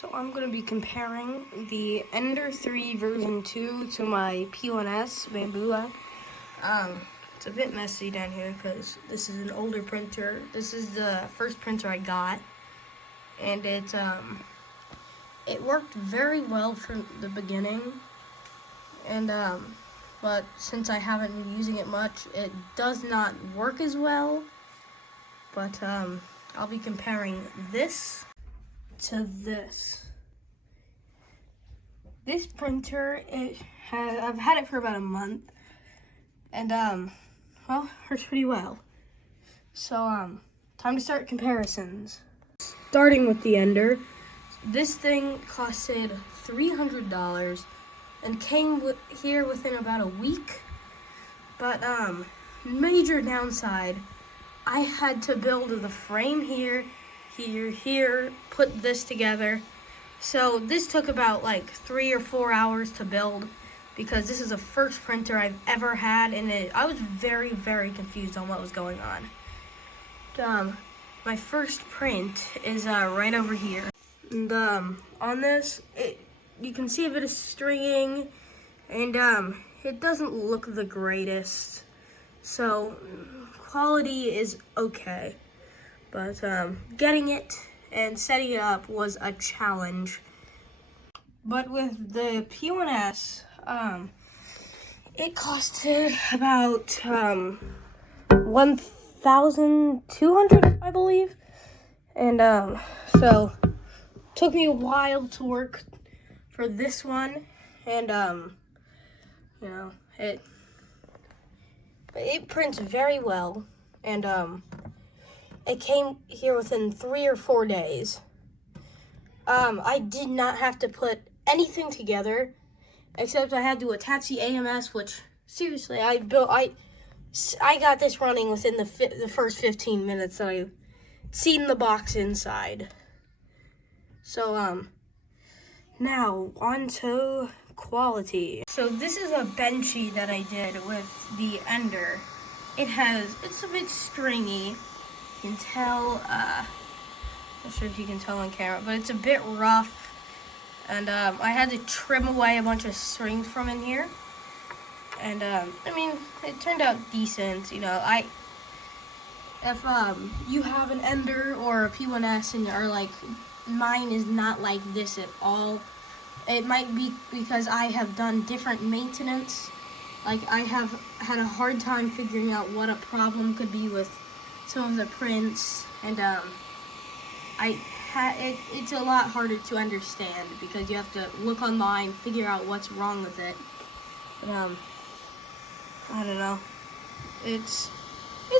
So I'm going to be comparing the Ender 3 version 2 to my P1S Bambula. It's a bit messy down here because this is an older printer. This is the first printer I got, and it worked very well from the beginning, and but since I haven't been using it much, it does not work as well. But I'll be comparing this to this. This printer, I've had it for about a month, and well, works pretty well. So time to start comparisons. Starting with the Ender, this thing costed $300 and came here within about a week. But major downside, I had to build the frame here, put this together. So this took about like 3 or 4 hours to build because this is the first printer I've ever had, and I was very, very confused on what was going on. My first print is right over here. And on this, you can see a bit of stringing, and it doesn't look the greatest. So quality is okay, but getting it and setting it up was a challenge. But with the P1S, it costed about $1,200, I believe, and so it took me a while to work for this one, and you know, it prints very well, and it came here within 3 or 4 days. I did not have to put anything together, except I had to attach the AMS, which seriously, I got this running within the first 15 minutes that I seen the box inside. So now on to quality. So this is a benchy that I did with the Ender. It's a bit stringy. You can tell, not sure if you can tell on camera, but it's a bit rough, and I had to trim away a bunch of strings from in here, and I mean, it turned out decent. You know, if you have an Ender or a P1S and you're like, mine is not like this at all, it might be because I have done different maintenance. Like, I have had a hard time figuring out what a problem could be with some of the prints, and it's a lot harder to understand because you have to look online, figure out what's wrong with it. But I don't know. It's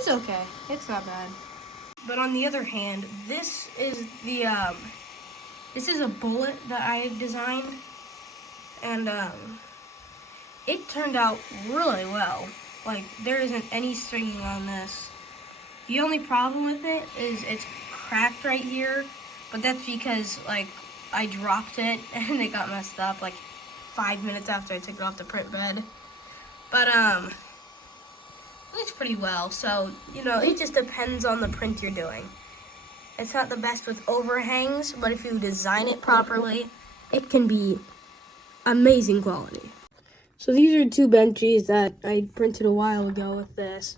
okay. It's not bad. But on the other hand, this is a bullet that I designed, and it turned out really well. Like, there isn't any stringing on this. The only problem with it is it's cracked right here, but that's because, like, I dropped it and it got messed up like 5 minutes after I took it off the print bed. But it looks pretty well, so, you know, it just depends on the print you're doing. It's not the best with overhangs, but if you design it properly, it can be amazing quality. So these are 2 benchies that I printed a while ago with this.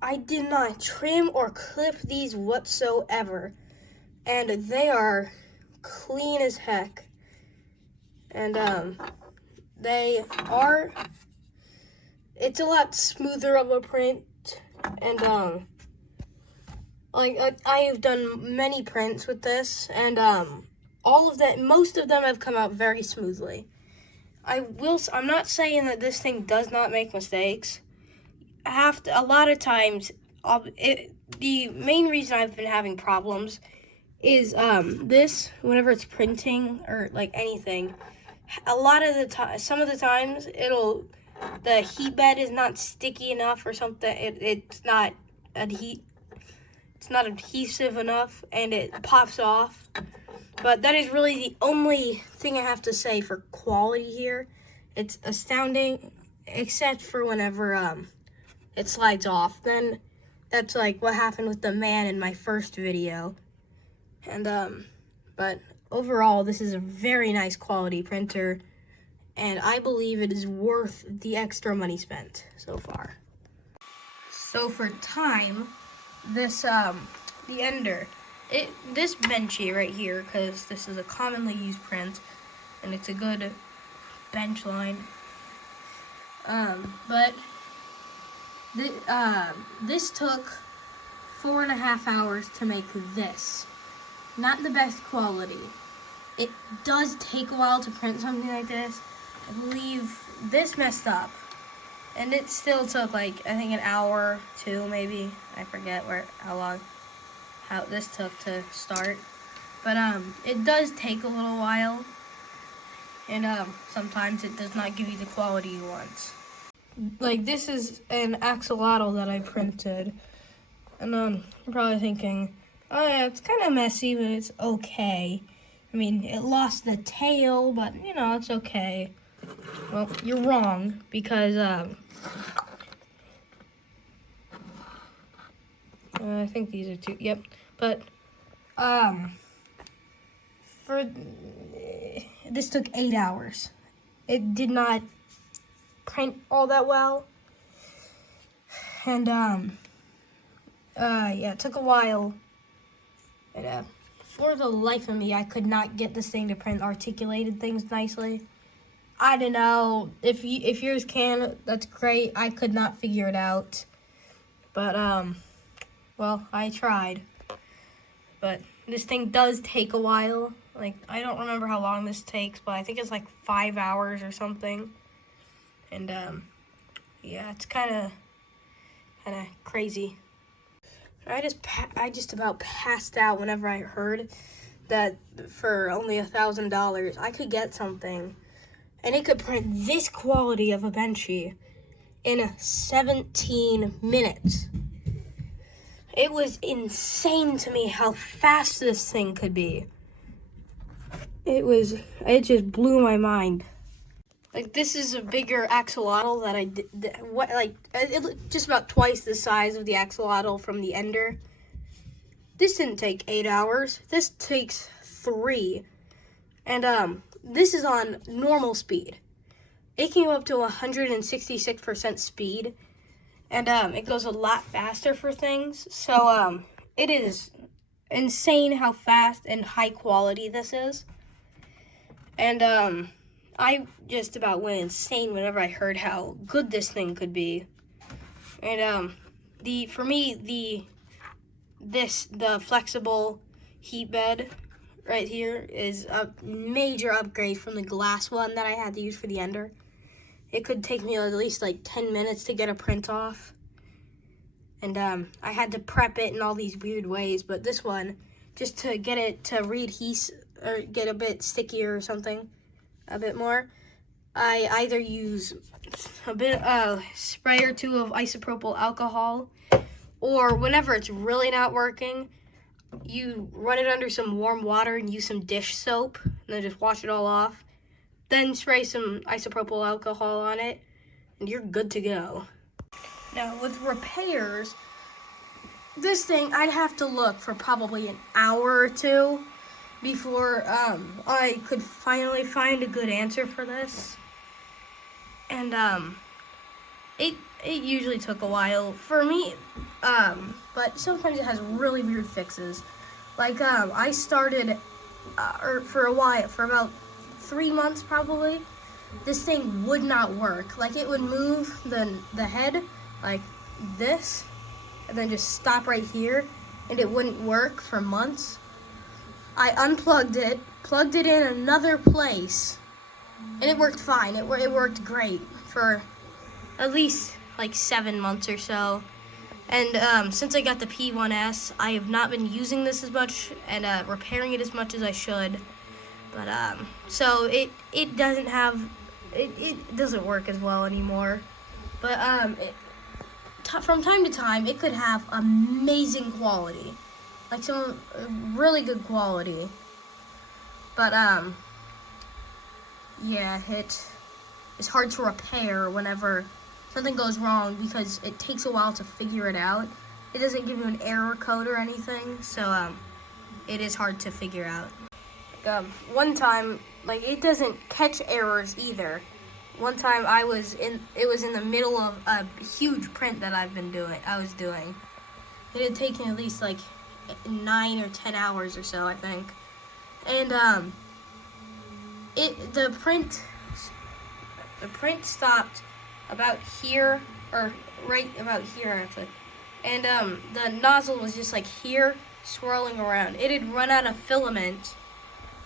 I did not trim or clip these whatsoever, and they are clean as heck. And it's a lot smoother of a print, and like I have done many prints with this, and most of them have come out very smoothly. I'm not saying that this thing does not make mistakes. A lot of times, the main reason I've been having problems is this, whenever it's printing or like anything, some of the times the heat bed is not sticky enough or something. It's not adhesive enough, and it pops off. But that is really the only thing I have to say for quality here. It's astounding, except for whenever it slides off. Then that's like what happened with the man in my first video. And but overall, this is a very nice quality printer, and I believe it is worth the extra money spent so far. So for time, this, the Ender, this benchy right here, because this is a commonly used print, and it's a good bench line. But this took 4.5 hours to make this. Not the best quality. It does take a while to print something like this. I believe this messed up. And it still took like, I think an hour, 2 maybe. I forget how this took to start. But it does take a little while. And sometimes it does not give you the quality you want. Like, this is an axolotl that I printed. And you're probably thinking, oh yeah, it's kind of messy, but it's okay. I mean, it lost the tail, but you know, it's okay. Well, you're wrong, because I think these are 2, yep. But this took 8 hours. It did not print all that well. And yeah, it took a while. And for the life of me, I could not get this thing to print articulated things nicely. I don't know, if yours can, that's great. I could not figure it out. But well, I tried. But this thing does take a while. Like, I don't remember how long this takes, but I think it's like 5 hours or something. And yeah, it's kind of crazy. I just about passed out whenever I heard that for only $1,000 I could get something, and it could print this quality of a benchy in 17 minutes. It was insane to me how fast this thing could be. It just blew my mind. Like, this is a bigger axolotl that I did. It just about twice the size of the axolotl from the Ender. This didn't take 8 hours. This takes 3. And this is on normal speed. It came up to 166% speed, and it goes a lot faster for things. So it is insane how fast and high quality this is. And I just about went insane whenever I heard how good this thing could be. And the flexible heat bed right here is a major upgrade from the glass one that I had to use for the Ender. It could take me at least like 10 minutes to get a print off. And I had to prep it in all these weird ways, but this one, just to get it to readhese or get a bit stickier or something, a bit more, I either use a bit spray or 2 of isopropyl alcohol, or whenever it's really not working, you run it under some warm water and use some dish soap, and then just wash it all off. Then spray some isopropyl alcohol on it, and you're good to go. Now, with repairs, this thing, I'd have to look for probably an hour or 2 before I could finally find a good answer for this. And it usually took a while for me, but sometimes it has really weird fixes. Like I started for a while, for about 3 months probably, this thing would not work. Like, it would move the head like this, and then just stop right here, and it wouldn't work for months. I unplugged it, plugged it in another place, and it worked fine. It worked great for at least like 7 months or so. And since I got the P1S, I have not been using this as much and repairing it as much as I should. But so it doesn't work as well anymore. But from time to time, it could have amazing quality, like some really good quality. But yeah, it is hard to repair whenever something goes wrong, because it takes a while to figure it out. It doesn't give you an error code or anything, so it is hard to figure out. one time, like, it doesn't catch errors either. One time it was in the middle of a huge print that I was doing. It had taken at least like 9 or 10 hours or so, I think. And the print stopped about here, or right about here actually. And the nozzle was just like here, swirling around. It had run out of filament,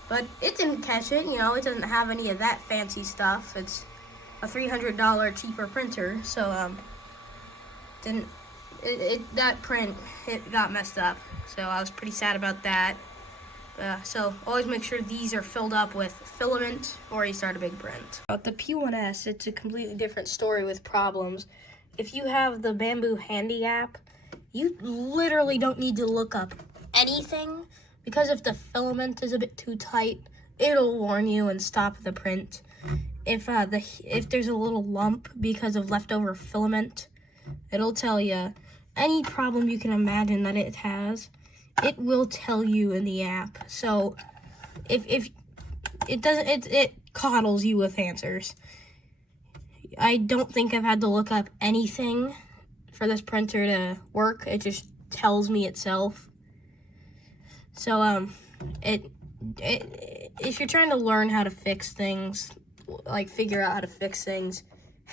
but it didn't catch it. You know, it doesn't have any of that fancy stuff. It's a $300 cheaper printer, so that print got messed up. So I was pretty sad about that. So always make sure these are filled up with filament or you start a big print. About the P1S, it's a completely different story with problems. If you have the Bamboo Handy app, you literally don't need to look up anything, because if the filament is a bit too tight, it'll warn you and stop the print. If there's a little lump because of leftover filament, it'll tell you. Any problem you can imagine that it has, it will tell you in the app. So if it doesn't, it coddles you with answers. I don't think I've had to look up anything for this printer to work. It just tells me itself. So if you're trying to learn how to fix things, like figure out how to fix things,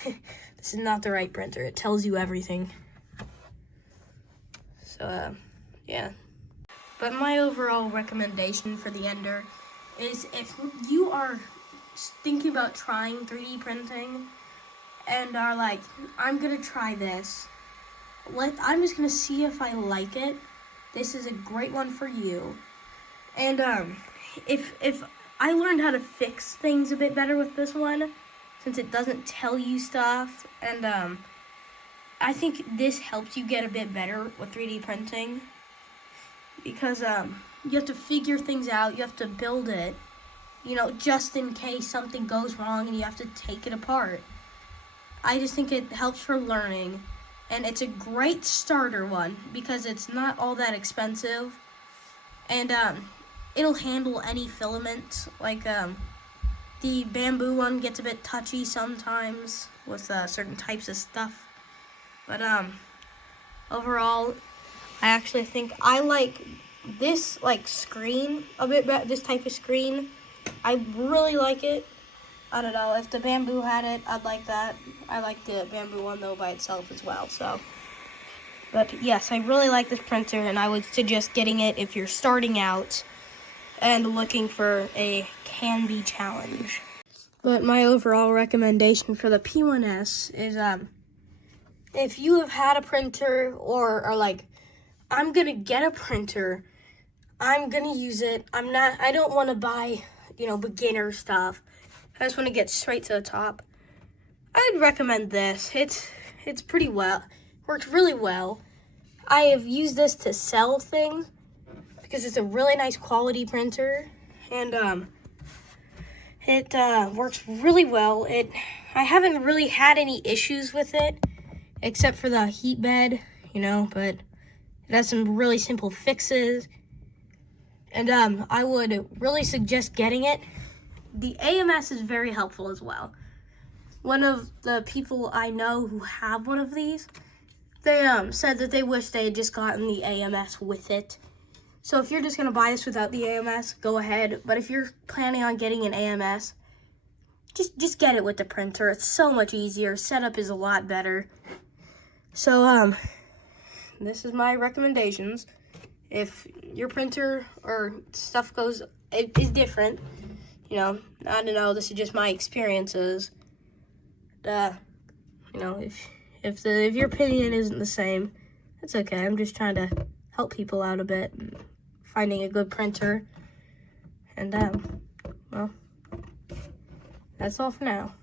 this is not the right printer. It tells you everything. So yeah. But my overall recommendation for the Ender is, if you are thinking about trying 3D printing and are like, I'm gonna try this, I'm just gonna see if I like it, this is a great one for you. And if I learned how to fix things a bit better with this one, since it doesn't tell you stuff, and I think this helps you get a bit better with 3D printing, because you have to figure things out, you have to build it, you know, just in case something goes wrong and you have to take it apart. I just think it helps for learning, and it's a great starter one because it's not all that expensive, and it'll handle any filament. Like the Bamboo one gets a bit touchy sometimes with certain types of stuff, but overall, I actually think I like this screen a bit better. This type of screen, I really like it. I don't know, if the Bamboo had it, I'd like that. I like the Bamboo one though by itself as well. So, but yes, I really like this printer, and I would suggest getting it if you're starting out and looking for a can-be challenge. But my overall recommendation for the P1S is, if you have had a printer or are like, I'm gonna get a printer, I'm gonna use it, I don't want to buy, beginner stuff, I just want to get straight to the top, I'd recommend this. It's pretty well, works really well. I have used this to sell things because it's a really nice quality printer, and it works really well. I haven't really had any issues with it, except for the heat bed, but it has some really simple fixes, and I would really suggest getting it. The AMS is very helpful as well. One of the people I know who have one of these, they said that they wish they had just gotten the AMS with it. So if you're just going to buy this without the AMS, go ahead. But if you're planning on getting an AMS, just get it with the printer. It's so much easier. Setup is a lot better. So this is my recommendations. If your printer or stuff is different, I don't know, this is just my experiences. If your opinion isn't the same, that's okay. I'm just trying to help people out a bit, finding a good printer. And well, that's all for now.